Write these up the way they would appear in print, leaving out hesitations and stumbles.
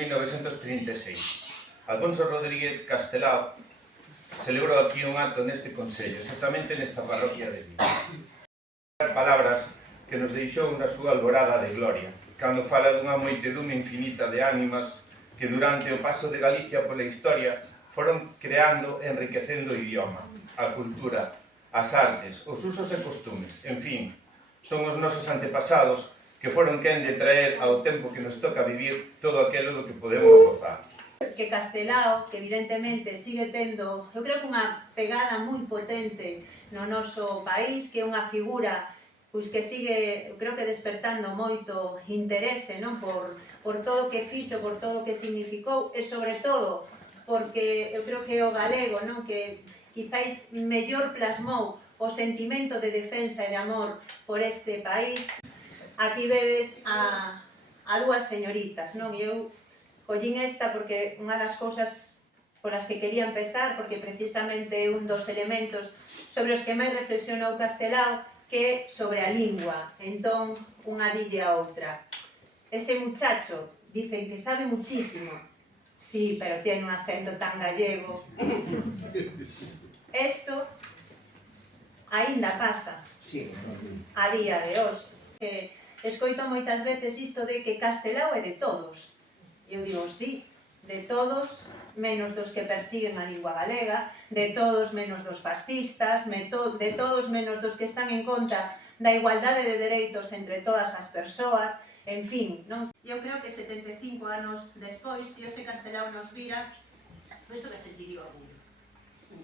1936. Alfonso Rodríguez Castelao celebrou aquí un acto neste Consello, exactamente nesta parroquia de Vigo. Palabras que nos deixou na súa alborada de gloria, cando fala dunha moitedume infinita de ánimas que durante o paso de Galicia pola historia foron creando e enriquecendo o idioma, a cultura, as artes, os usos e costumes, en fin, son os nosos antepasados que foron quen de traer ao tempo que nos toca vivir todo aquilo do que podemos gozar. Que Castelao, que evidentemente sigue tendo, eu creo que unha pegada moi potente no noso país, que é unha figura pois que sigue, eu creo que despertando moito interese, non? Por todo o que fixo, por todo o que significou e sobre todo porque eu creo que o galego, non? Que quizáis mellor plasmou o sentimento de defensa e de amor por este país. Aquí vedes a dúas señoritas, non? E eu collín esta porque unha das cousas polas que quería empezar, porque precisamente é un dos elementos sobre os que máis reflexionou Castelao, que é sobre a lingua. Entón, unha dille a outra. Ese muchacho, dicen que sabe muchísimo. Sí, pero tiene un acento tan gallego. Esto aínda pasa a día de hoxe. Escoito moitas veces isto de que Castelao é de todos. Eu digo, sí, de todos, menos dos que persiguen a lingua galega, de todos menos dos fascistas, de todos menos dos que están en contra da igualdade de dereitos entre todas as persoas, en fin, non? Eu creo que 75 anos despois, se hoxe Castelao nos vira, pois que sentiría orgullo.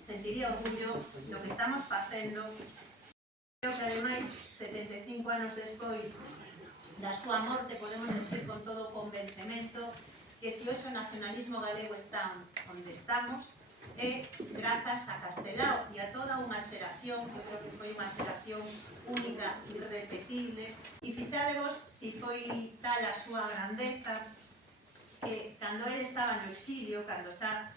Sentiría orgullo do que estamos facendo. Creo que, ademais, 75 anos despois da súa morte, podemos decir con todo o convencemento que se hoxe o nacionalismo galego está onde estamos é grazas a Castelao e a toda unha xeración, que creo que foi unha xeración única, irrepetible, e fixadevos si foi tal a súa grandeza que cando ele estaba no exilio, cando xa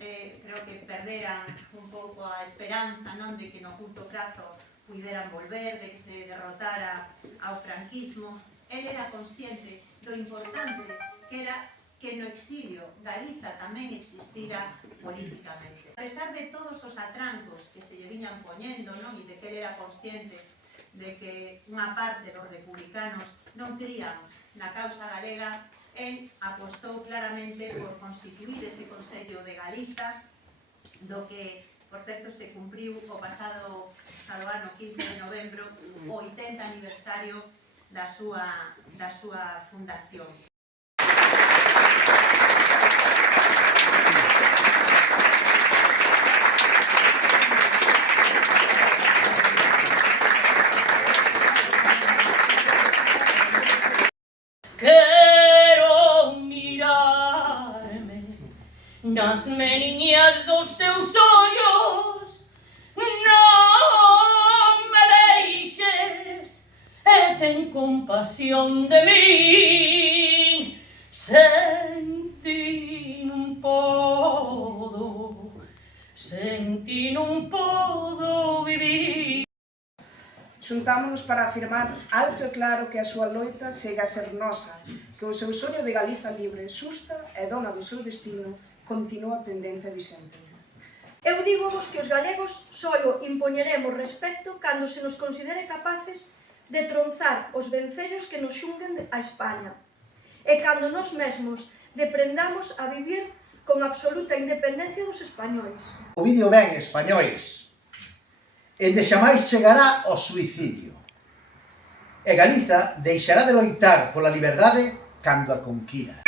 creo que perderan un pouco a esperanza, non, de que no curto prazo puderan volver, de que se derrotara ao franquismo, ele era consciente do importante que era que no exilio Galiza tamén existira políticamente. A pesar de todos os atrancos que se lle viñan poñendo, non? E de que ele era consciente de que unha parte dos republicanos non crían na causa galega, el apostou claramente por constituir ese Consello de Galiza, do que, por certo, se cumpriu o pasado ano 15 de novembro, o 80 aniversario da súa fundación. Quero mirarme nas meniñas dos teus ollos, non me deixes e ten compasión de min, sen ti non podo vivir. Xuntámonos para afirmar alto e claro que a súa loita segue a ser nosa, que o seu soño de Galiza libre, xusta e dona do seu destino continúa pendente e vixente. Eu dígovos que os galegos só impoñeremos respecto cando se nos considere capaces de tronzar os vencellos que nos xunguen a España e cando nós mesmos deprendamos a vivir con absoluta independencia dos españois. O vídeo ben, españois, ende xamais chegará ao suicidio. E Galiza deixará de loitar pola liberdade cando a conquira.